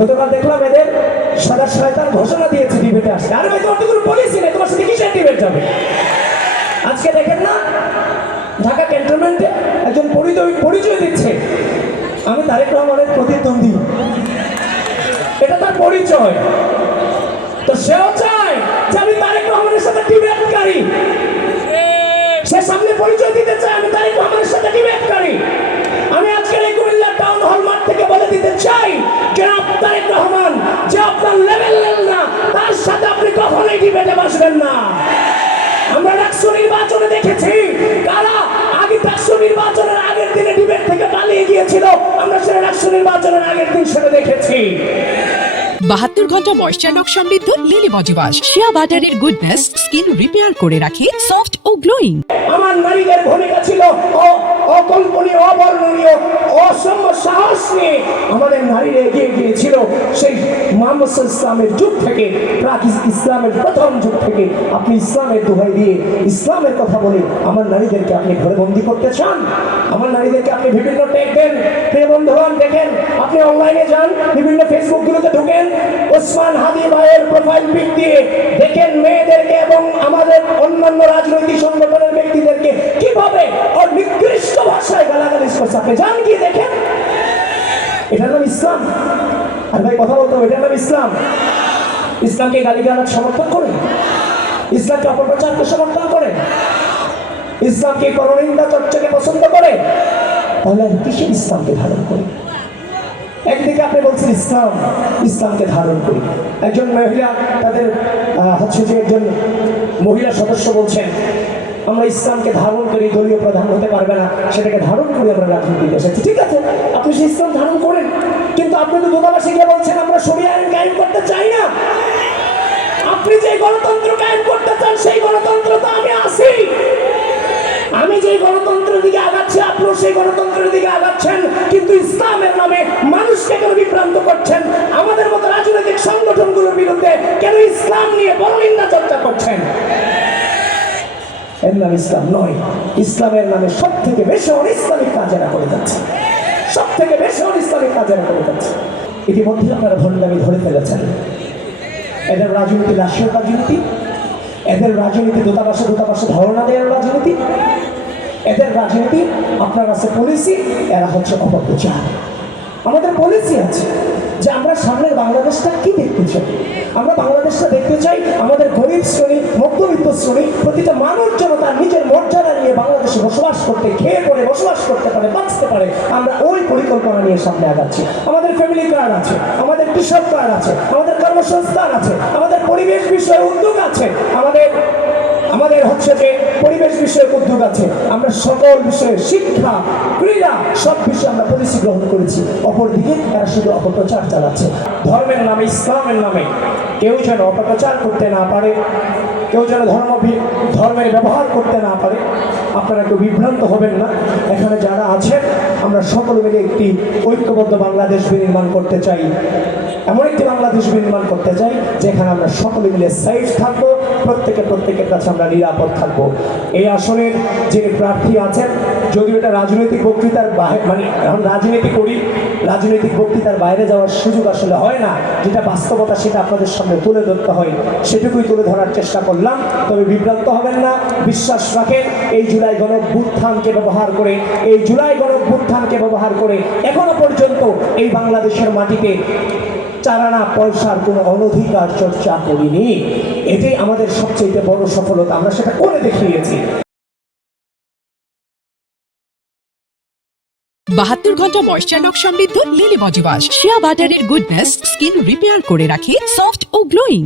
গতকাল দেখলাম এদের সাদা শয়তান ঘোষণা দিয়েছে ডিবেটে আসছে। আরে ভাই, তোমার তো কোনো পলিসি নেই, তোমার সাথে কিসের ডিবেট যাবে? আজকে দেখেন না, ঢাকা ক্যান্টনমেন্টে একজন পরিচয় দিচ্ছে আমি তারেক রহমানের প্রতিদ্বন্দ্বী, এটা তার পরিচয়। তো সেও চায় যে আমি তারেক রহমানের সাথে ডিবেটকারী, সে সামনে পরিচয় দিতে চায় আমি তারেক রহমানের সাথে ডিবেটকারী। আমি আজকের এই কুমিল্লা টাউন হল মাঠ থেকে বলে দিতে চাই, জনাব তারেক রহমান, যে আপনার লেভেল না তার সাথে আপনি কখনোই ডিবেটে বসবেন না। আমরা ডাকসু নির্বাচনে দেখেছি কারা আগে ডাকসু নির্বাচনের আগের দিনে ডিবেট থেকে পালিয়ে গিয়েছিল, আমরা সেটা ডাকসু নির্বাচনের আগের দিন সেটা দেখেছি। 72 ঘন্টা ময়েশ্চার লক সমৃদ্ধ লিলি বডি ওয়াশ, শিয়া বাটারের গুডনেস স্কিন রিপেয়ার করে রাখে সফট ও গ্লোয়িং। আমার নারীদের ভূমিকা ছিল অকল্পনীয়, অবর্ণনীয়, অসম্য সাহস নিয়ে আমাদের নারীরা এগিয়ে গিয়েছিল। সেই মুহাম্মদ ইসলামের যুগ থেকে, প্রাক ইসলামের প্রথম যুগ থেকে আপনি ইসলামের দোহাই দিয়ে ইসলামের কথা বলে আমার নারীদেরকে আপনি ঘরে বন্দী করতে চান? আমার নারীদেরকে আপনি বিভিন্ন ট্যাগ দেন। প্রিয় বন্ধুগণ, দেখেন, আপনি অনলাইনে যান, বিভিন্ন ফেসবুকগুলোতে ঢুকেন, ওসমান হাদি ভাইয়ের প্রোফাইল পিক দিয়ে দেখেন মেয়েদেরকে এবং আমাদের অন্যান্য রাজনৈতিক সংগঠনের ব্যক্তিদেরকে কিভাবে নিকৃষ্ট ভাষায় গালাগালি করছে। আপনি যান, গিয়ে দেখেন, এটার নাম ইসলাম? আর ভাই কথা বলতে হবে, এটার নাম ইসলাম? ইসলামকে গালিগালাজ সমর্থন করে? ইসলামকে অপপ্রচারকে সমর্থন করে? ইসলামকে পরনিন্দা চর্চাকে পছন্দ করে? তাহলে কিসের ইসলামকে ধারণ করে? একদিকে আপনি বলছেন ইসলাম, ইসলামকে ধারণ করি, একজন মহিলা তাদের হচ্ছে যে একজন মহিলা সদস্য বলছেন আমরা ইসলামকে ধারণ করি, দলীয় প্রধান হতে পারবে না, সেটাকে ধারণ করি আমরা রাজনীতিতে এসেছি। ঠিক আছে, আপনি সেই ইসলাম ধারণ করেন, কিন্তু আপনি তো দূতাবাসে গিয়ে বলছেন আমরা শরিয়া আইন কায়েম করতে চাই না। আপনি যে গণতন্ত্র কায়েম করতে চান সেই গণতন্ত্র তো আমি আছি। আমি যে গণতন্ত্রের দিকে আগাচ্ছি আপনিও সেই গণতন্ত্রের দিকে আগাচ্ছেন, কিন্তু ইসলামের নামে মানুষকে কেন বিভ্রান্ত করছেন? আমাদের মতো রাজনৈতিক সংগঠনগুলোর বিরুদ্ধে কেন ইসলাম নিয়ে পরনিন্দা চর্চা করছেন? এর নাম ইসলাম নয়। ইসলামের নামে সব থেকে বেশি অনিসলামিক কাজেরা করে যাচ্ছে, সব থেকে বেশি অনিসলামিক কাজেরা করে যাচ্ছে। ইতিমধ্যে আপনারা ভণ্ডামি ধরে ফেলেছেন। এদের রাজনীতি রাষ্ট্রীয় রাজনীতি, এদের রাজনীতি দূতাবাসে ধারণা দেওয়ার রাজনীতি, এদের রাজনীতি আপনার কাছে পলিসি, এরা হচ্ছে অপপ্রচার। আমাদের পলিসি আছে যে আমরা সামনের বাংলাদেশটা কি দেখতে চাই। আমরা বাংলাদেশটা দেখতে চাই আমাদের গরিব শ্রেণী, মধ্যবিত্ত শ্রেণী, প্রতিটা মানুষ যেন তার নিজের মর্যাদা নিয়ে বাংলাদেশে বসবাস করতে, খেয়ে পরে বসবাস করতে পারে, বাঁচতে পারে। আমরা ওই পরিকল্পনা নিয়ে সামনে আগাচ্ছি। আমাদের ফ্যামিলি কার্ড আছে, আমাদের কৃষক কার্ড আছে, আমাদের কর্মসংস্থান আছে, আমাদের পরিবেশ বিষয়ে উদ্যোগ আছে, আমাদের হচ্ছে যে পরিবেশ বিষয়ে উদ্যোগ আছে। আমরা সকল বিষয়ে, শিক্ষা, ক্রীড়া, সব বিষয়ে আমরা পলিসি গ্রহণ করেছি। অপরদিকে তারা শুধু অপপ্রচার চালাচ্ছে। ধর্মের নামে, ইসলামের নামে কেউ যেন অপপ্রচার করতে না পারে, কেউ যেন ধর্মের ব্যবহার করতে না পারে। আপনারা কেউ বিভ্রান্ত হবেন না। এখানে যারা আছেন আমরা সকলে মিলে একটি ঐক্যবদ্ধ বাংলাদেশ বিনির্মাণ করতে চাই, এমন একটি বাংলাদেশ বিনির্মাণ করতে চাই যেখানে আমরা সকলে মিলে সেফ থাকবো, প্রত্যেকের কাছে আমরা নিরাপদ থাকবো। এই আসনের যে প্রার্থী আছেন, যদিও এটা রাজনৈতিক বক্তৃতার মানে এখন রাজনীতি করি, রাজনৈতিক বক্তৃতার বাইরে যাওয়ার সুযোগ আসলে হয় না, যেটা বাস্তবতা সেটা আপনাদের সামনে তুলে ধরতে হয়, সেটুকুই তুলে ধরার চেষ্টা করলাম। তবে বিভ্রান্ত হবেন না, বিশ্বাস রাখেন এই জুলাই গণঅভ্যুত্থানকে ব্যবহার করে এখনো পর্যন্ত এই বাংলাদেশের মাটিতে চারানা পয়সার কোনো অনধিকার চর্চা করিনি। এটাই আমাদের সবচেয়ে বড় সফলতা, আমরা সেটা করে দেখিয়েছি। 72 ঘন্টা ময়েশ্চার লক সমৃদ্ধ লিলি বডি ওয়াশ, শিয়া বাটারের গুডনেস স্কিন রিপেয়ার করে রাখে সফট ও গ্লোয়িং।